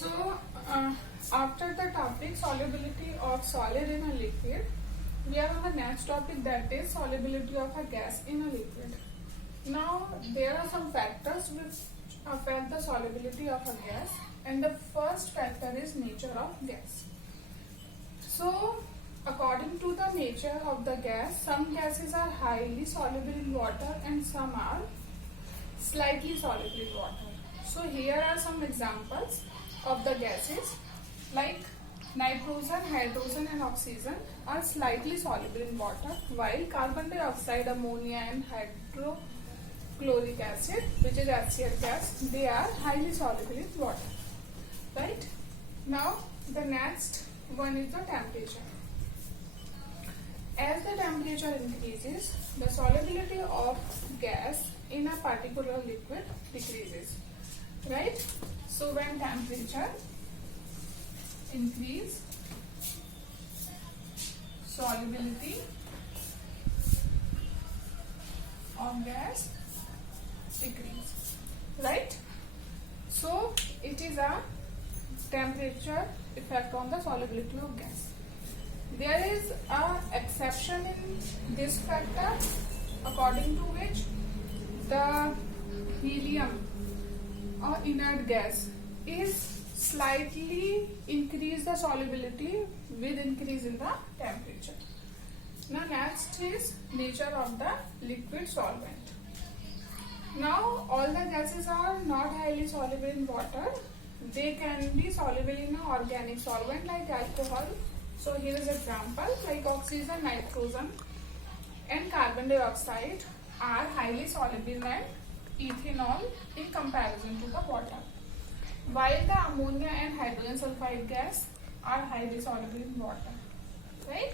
So, after the topic solubility of solid in a liquid, we are on the next topic, that is solubility of a gas in a liquid. Now, there are some factors which affect the solubility of a gas, and the first factor is nature of gas. So, according to the nature of the gas, some gases are highly soluble in water and some are slightly soluble in water. So, here are some examples of the gases like nitrogen, hydrogen and oxygen are slightly soluble in water, while carbon dioxide, ammonia and hydrochloric acid, which is HCl gas, they are highly soluble in water. Right? Now the next one is the temperature. As the temperature increases, the solubility of gas in a particular liquid decreases. Right? So when temperature increase, solubility of gas decrease. Right? So it is a temperature effect on the solubility of gas. There is a exception in this factor, according to which the helium or inert gas is slightly increase the solubility with increase in the temperature. Now next is nature of the liquid solvent. Now all the gases are not highly soluble in water. They can be soluble in an organic solvent like alcohol. So here is example like oxygen, nitrogen and carbon dioxide are highly soluble in ethanol in comparison to the water, while the ammonia and hydrogen sulfide gas are highly soluble in water. Right?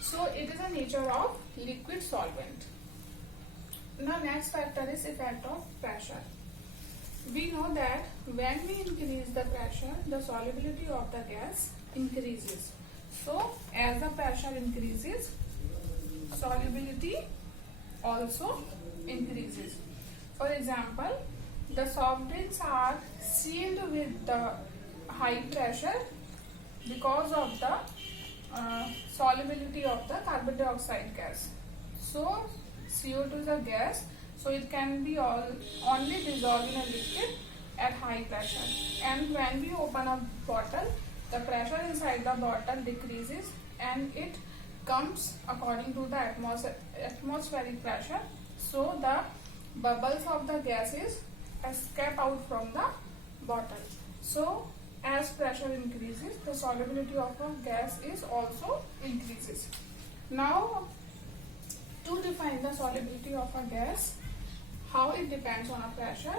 So it is a nature of liquid solvent. Now next factor is effect of pressure. We know that when we increase the pressure, the solubility of the gas increases. So as the pressure increases, solubility also increases. For example, the soft drinks are sealed with the high pressure because of the solubility of the carbon dioxide gas. So CO2 is a gas, so it can be only dissolved in a liquid at high pressure. And when we open a bottle, the pressure inside the bottle decreases and it comes according to the atmospheric pressure. So the bubbles of the gases escape out from the bottle. So as pressure increases, the solubility of a gas is also increases. Now to define the solubility of a gas, how it depends on a pressure,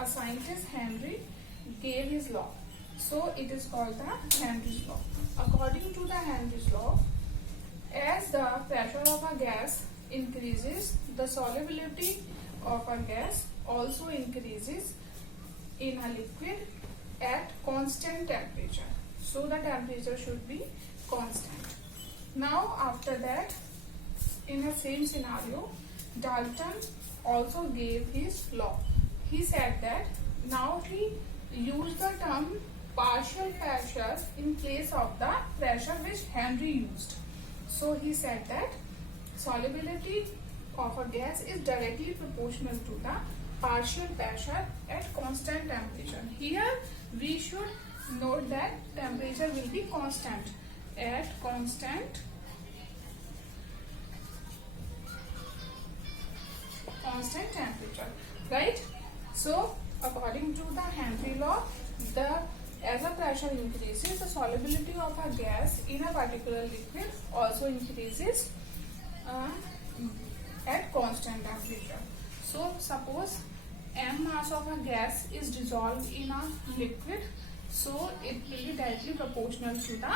a scientist Henry gave his law. So it is called the Henry's law. According to the Henry's law, as the pressure of a gas increases, the solubility of a gas also increases in a liquid at constant temperature. So the temperature should be constant. Now after that, in the same scenario, Dalton also gave his law. He said that now he used the term partial pressure in place of the pressure which Henry used. So he said that solubility of a gas is directly proportional to the partial pressure at constant temperature. Here we should note that temperature will be constant at constant temperature. Right? So according to the Henry law, as the pressure increases, the solubility of a gas in a particular liquid also increases at constant temperature. So suppose m mass of a gas is dissolved in a liquid, so it will be directly proportional to the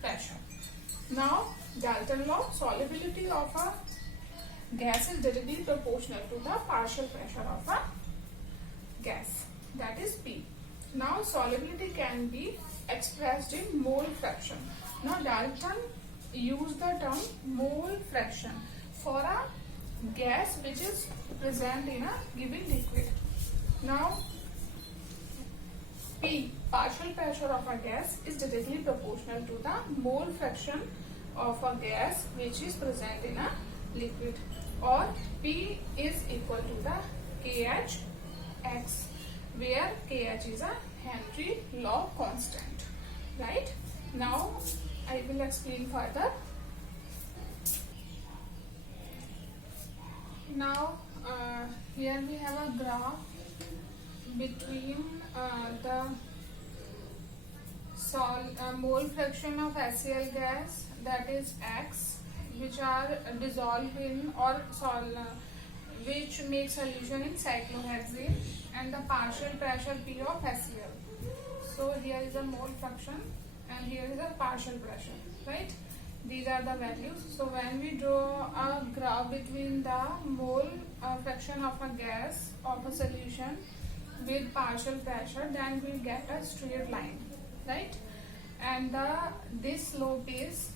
pressure. Now Dalton law, solubility of a gas is directly proportional to the partial pressure of a gas, that is P. Now solubility can be expressed in mole fraction. Now Dalton used the term mole fraction for a gas which is present in a given liquid. Now P, partial pressure of a gas is directly proportional to the mole fraction of a gas which is present in a liquid, or P is equal to the KHX, where KH is a Henry law constant. Right? Now I will explain further. Now here we have a graph between the mole fraction of HCl gas, that is X, which are dissolved in or which make solution in cyclohexane, and the partial pressure P of HCl. So here is a mole fraction and here is a partial pressure, right? These are the values. So when we draw a graph between the mole fraction of a gas of a solution with partial pressure, then we get a straight line, right? And this slope is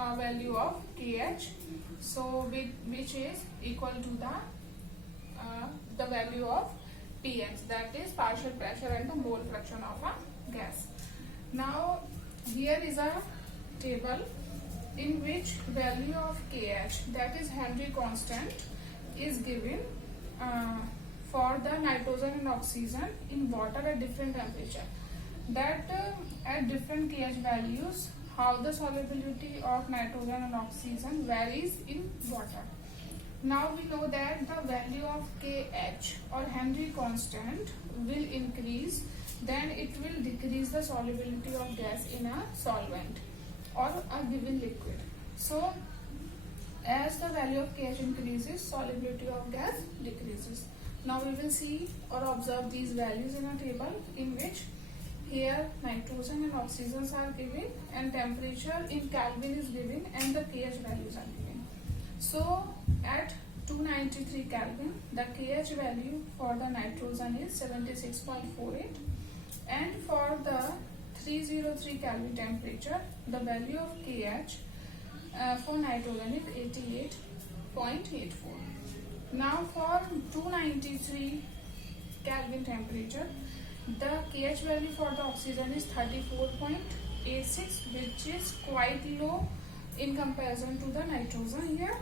a value of KH, so which is equal to the value of PX, that is partial pressure and the mole fraction of a gas. Now here is a table in which value of KH, that is Henry constant, is given for the nitrogen and oxygen in water at different temperature. That at different KH values, how the solubility of nitrogen and oxygen varies in water. Now we know that the value of KH or Henry constant will increase, then it will decrease the solubility of gas in a solvent or a given liquid. So as the value of KH increases, solubility of gas decreases. Now we will see or observe these values in a table in which here nitrogen and oxygen are given and temperature in Kelvin is given and the KH values are given. So at 293 Kelvin, the KH value for the nitrogen is 76.48, and for the 303 Kelvin temperature, the value of KH for nitrogen is 88.84. Now for 293 Kelvin temperature, the KH value for the oxygen is 34.86, which is quite low in comparison to the nitrogen here,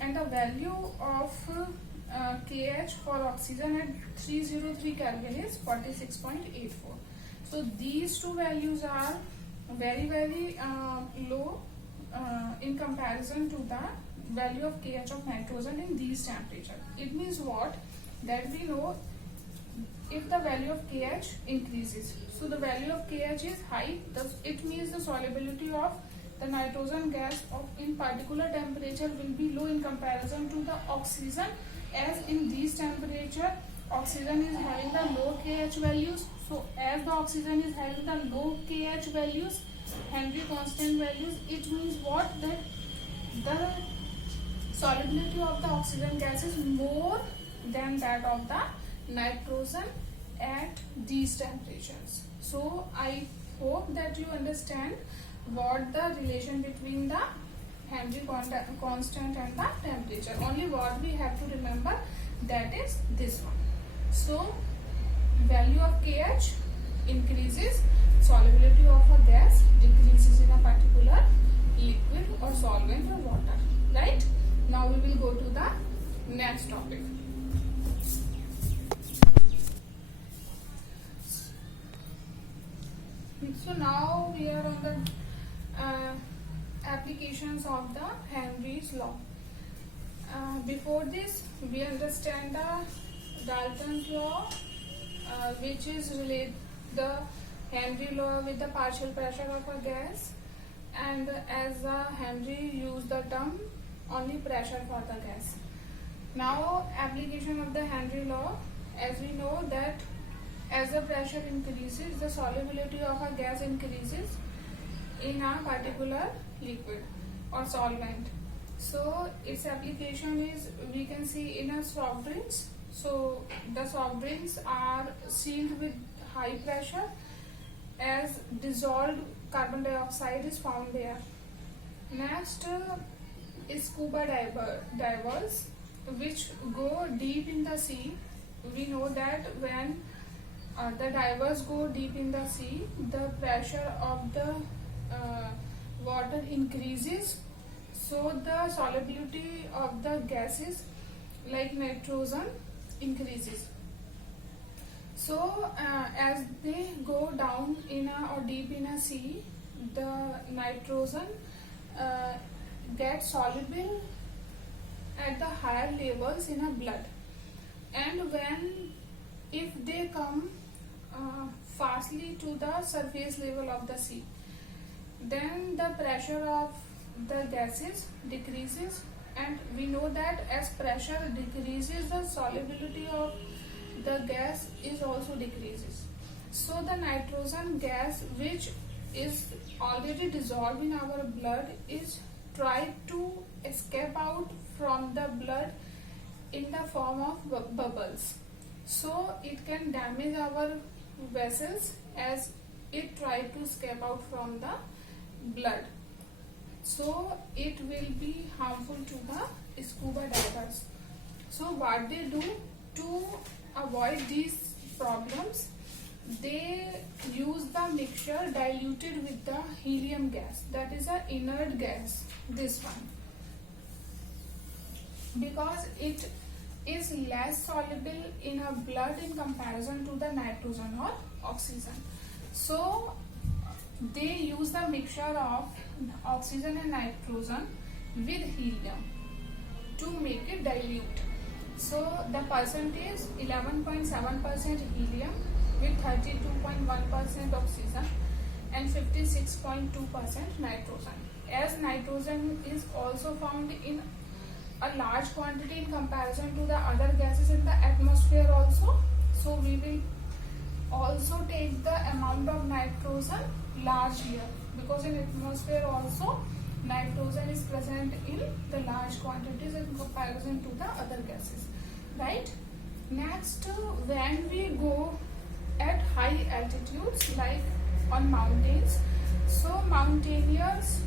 and the value of KH for oxygen at 303 Kelvin is 46.84. So these two values are very low in comparison to the value of KH of nitrogen in these temperature. It means what? That we know if the value of KH increases, so the value of KH is high, it means the solubility of the nitrogen gas in particular temperature will be low in comparison to the oxygen, as in these temperature oxygen is having the low KH values. So as the oxygen is having the low KH values, Henry constant values, it means what? That the solubility of the oxygen gas is more than that of the nitrogen at these temperatures. So I hope that you understand what the relation between the Henry constant and the temperature. Only what we have to remember, that is this one. So value of KH increases, solubility of a gas decreases in a particular liquid or solvent or water, right? Now we will go to the next topic. So now we are on the applications of the Henry's law. Before this, we understand the Dalton's law, which is relate the Henry law with the partial pressure of a gas, and as Henry used the term only pressure for the gas. Now application of the Henry law, as we know that as the pressure increases, the solubility of a gas increases in a particular liquid or solvent. So its application is, we can see in a soft drinks. So the soft drinks are sealed with high pressure as dissolved carbon dioxide is found there. Next is scuba divers which go deep in the sea. We know that when the divers go deep in the sea, the pressure of the water increases, so the solubility of the gases like nitrogen increases. So as they go down in or deep in a sea, the nitrogen gets soluble at the higher levels in a blood, and if they come fastly to the surface level of the sea, then the pressure of the gases decreases, and we know that as pressure decreases, the solubility of the gas is also decreases. So the nitrogen gas, which is already dissolved in our blood, is tried to escape out from the blood in the form of bubbles. So it can damage our vessels as it tried to escape out from the blood. So it will be harmful to the scuba divers. So what they do to avoid these problems, they use the mixture diluted with the helium gas, that is an inert gas, this one, because it is less soluble in a blood in comparison to the nitrogen or oxygen. So they use the mixture of oxygen and nitrogen with helium to make it dilute. So the percentage 11.7% helium with 32.1% oxygen and 56.2% nitrogen. As nitrogen is also found in a large quantity in comparison to the other gases in the atmosphere also, so we will also take the amount of nitrogen large here, because in atmosphere also nitrogen is present in the large quantities in comparison to the other gases, right? Next, when we go at high altitudes like on mountains, so mountaineers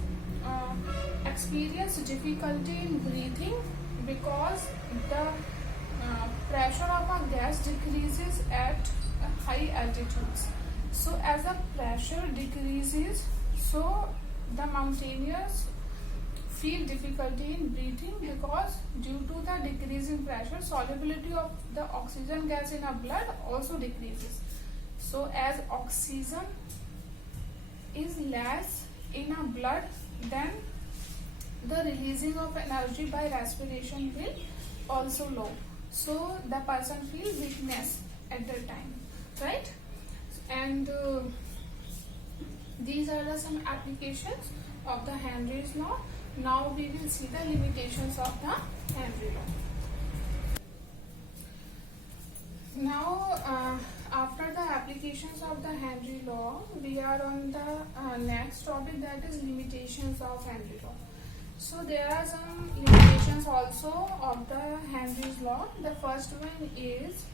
experience difficulty in breathing because the pressure of a gas decreases at high altitudes. So as the pressure decreases, so the mountaineers feel difficulty in breathing, because due to the decrease in pressure, solubility of the oxygen gas in our blood also decreases. So as oxygen is less in our blood, then the releasing of energy by respiration will also low. So the person feels weakness at the time, right? And these are the some applications of the Henry's law. Now we will see the limitations of the Henry law. Now after the applications of the Henry law, we are on the next topic, that is limitations of Henry law. So there are some limitations also of the Henry's law. The first one is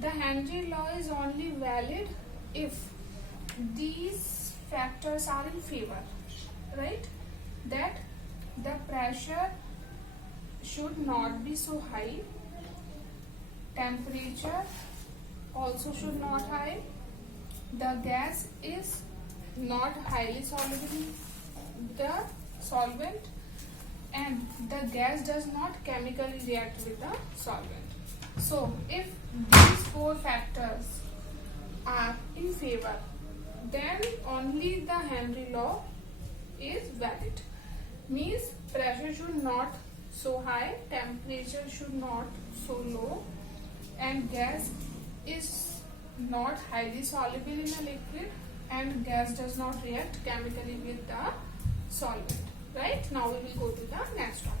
the Henry law is only valid if these factors are in favor, right? That the pressure should not be so high, temperature also should not high, the gas is not highly soluble in the solvent, and the gas does not chemically react with the solvent. So if these four factors are in favor, then only the Henry law is valid. Means pressure should not so high, temperature should not so low, and gas is not highly soluble in a liquid, and gas does not react chemically with the solvent, right? Now we will go to the next topic.